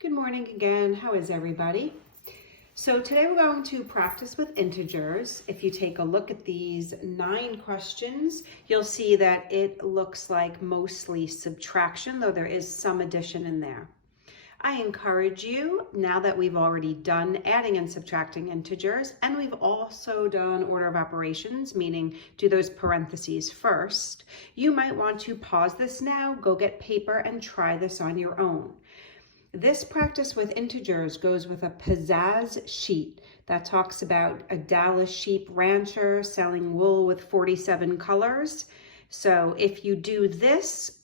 Good morning again. How is everybody? So today we're going to practice with integers. If you take a look at these 9 questions, you'll see that it looks like mostly subtraction, though there is some addition in there. I encourage you, now that we've already done adding and subtracting integers, and we've also done order of operations, meaning do those parentheses first, you might want to pause this now, go get paper, and try this on your own. This practice with integers goes with a Pizzazz sheet that talks about a Dallas sheep rancher selling wool with 47 colors. So if you do this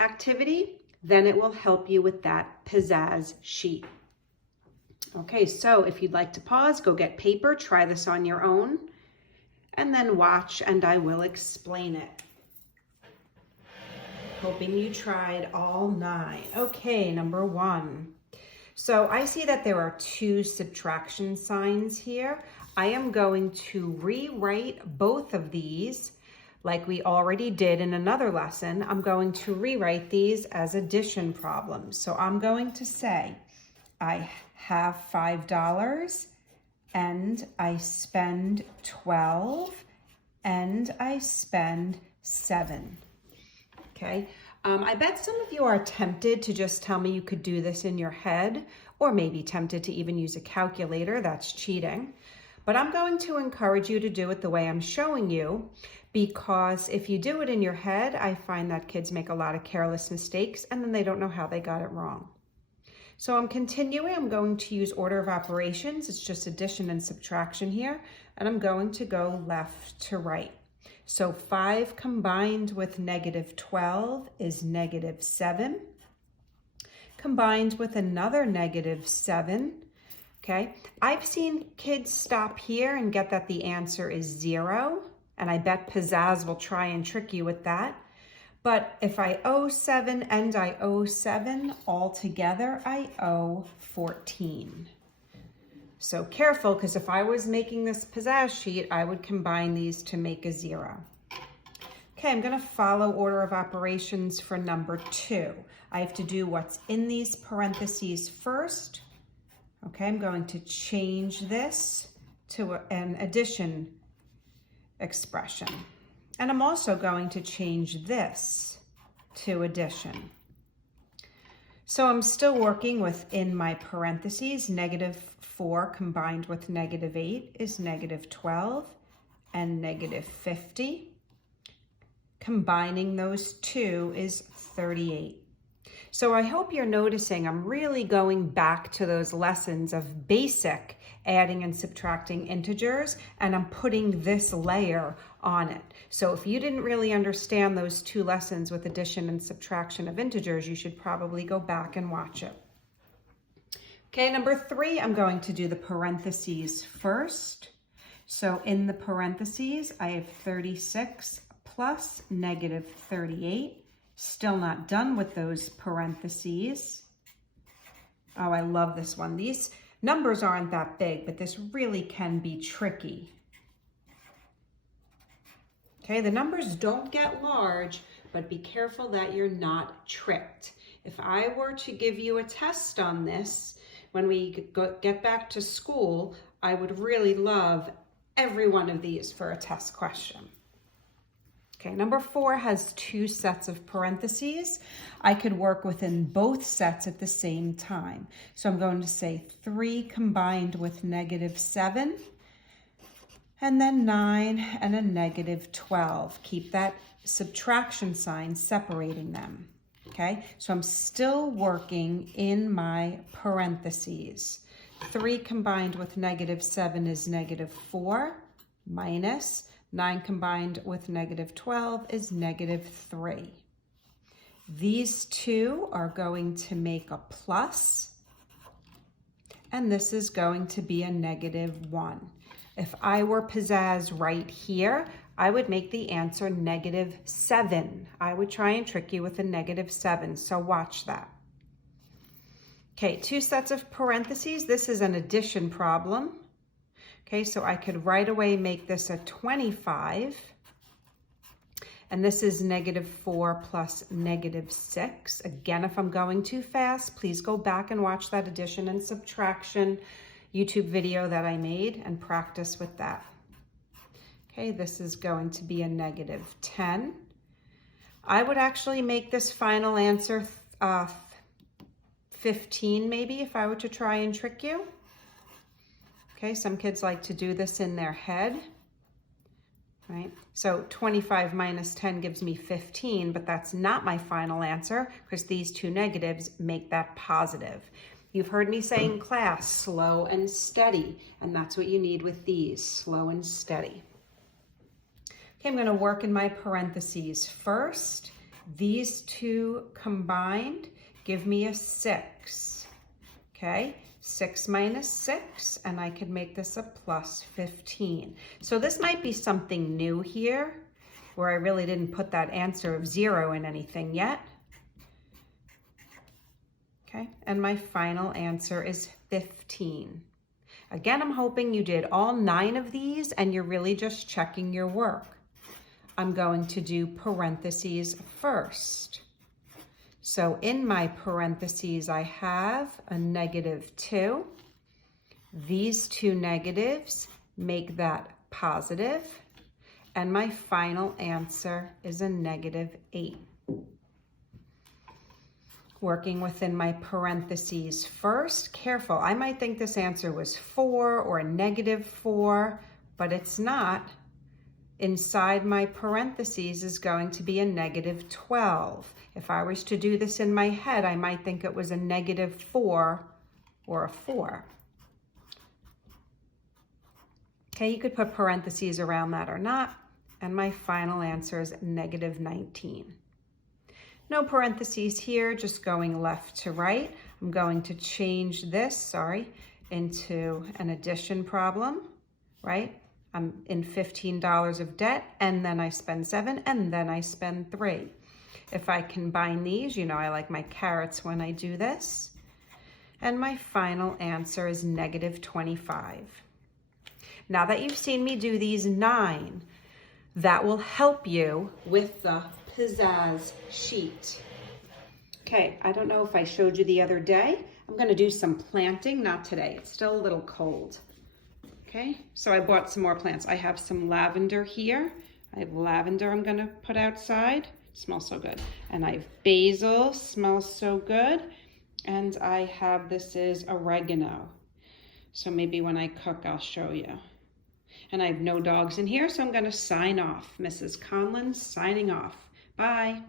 activity, then it will help you with that Pizzazz sheet. Okay, so if you'd like to pause, go get paper, try this on your own, and then watch and I will explain it. Hoping you tried all 9. Okay, number 1. So I see that there are 2 subtraction signs here. I am going to rewrite both of these like we already did in another lesson. I'm going to rewrite these as addition problems. So I'm going to say I have $5 and I spend 12 and I spend 7. Okay, I bet some of you are tempted to just tell me you could do this in your head, or maybe tempted to even use a calculator. That's cheating. But I'm going to encourage you to do it the way I'm showing you, because if you do it in your head, I find that kids make a lot of careless mistakes and then they don't know how they got it wrong. So I'm continuing. I'm going to use order of operations. It's just addition and subtraction here, and I'm going to go left to right. So 5 combined with negative 12 is negative 7. Combined with another negative 7, okay? I've seen kids stop here and get that the answer is 0, and I bet Pizzazz will try and trick you with that. But if I owe 7 and I owe 7, altogether I owe 14. So careful, because if I was making this Pizzazz sheet, I would combine these to make a 0. Okay, I'm going to follow order of operations for number 2. I have to do what's in these parentheses first. Okay, I'm going to change this to an addition expression. And I'm also going to change this to addition. So I'm still working within my parentheses. Negative 4 combined with negative 8 is negative 12 and negative 50. Combining those 2 is 38. So I hope you're noticing I'm really going back to those lessons of basic adding and subtracting integers, and I'm putting this layer on it. So if you didn't really understand those 2 lessons with addition and subtraction of integers, you should probably go back and watch it. Okay, number 3, I'm going to do the parentheses first. So in the parentheses, I have 36 plus negative 38. Still not done with those parentheses. Oh, I love this one. These numbers aren't that big, but this really can be tricky. Okay, the numbers don't get large, but be careful that you're not tricked. If I were to give you a test on this, when we get back to school, I would really love every one of these for a test question. Okay, number 4 has 2 sets of parentheses. I could work within both sets at the same time. So I'm going to say 3 combined with negative 7, and then 9 and a negative 12. Keep that subtraction sign separating them. Okay, so I'm still working in my parentheses. 3 combined with negative 7 is negative 4 minus 9 combined with negative 12 is negative 3. These 2 are going to make a plus, and this is going to be a negative 1. If I were Pizzazz right here, I would make the answer negative 7. I would try and trick you with a negative 7, so watch that. Okay, 2 sets of parentheses. This is an addition problem. Okay, so I could right away make this a 25. And this is -4 plus -6. Again, if I'm going too fast, please go back and watch that addition and subtraction YouTube video that I made and practice with that. Okay, this is going to be a -10. I would actually make this final answer 15 maybe if I were to try and trick you. Okay, some kids like to do this in their head, right? So 25 minus 10 gives me 15, but that's not my final answer because these two negatives make that positive. You've heard me say in class, slow and steady, and that's what you need with these, slow and steady. Okay, I'm going to work in my parentheses. First, these two combined give me a 6. Okay, 6 minus 6, and I could make this a plus 15. So this might be something new here, where I really didn't put that answer of 0 in anything yet. Okay, and my final answer is 15. Again, I'm hoping you did all 9 of these and you're really just checking your work. I'm going to do parentheses first. So in my parentheses, I have a -2. These two negatives make that positive, and my final answer is a -8. Working within my parentheses first, careful. I might think this answer was 4 or a -4, but it's not. Inside my parentheses is going to be a -12. If I was to do this in my head, I might think it was a -4 or a 4. Okay, you could put parentheses around that or not, and my final answer is -19. No parentheses here, just going left to right. I'm going to change this, into an addition problem, right? I'm in $15 of debt, and then I spend 7, and then I spend 3. If I combine these, you know I like my carrots when I do this. And my final answer is -25. Now that you've seen me do these 9, that will help you with the Pizzazz sheet. Okay, I don't know if I showed you the other day. I'm going to do some planting, not today. It's still a little cold. Okay, so I bought some more plants. I have some lavender here. I have lavender I'm going to put outside. Smells so good. And I have basil, smells so good. And I have, this is oregano. So maybe when I cook, I'll show you. And I have no dogs in here, so I'm going to sign off. Mrs. Conlon signing off. Bye.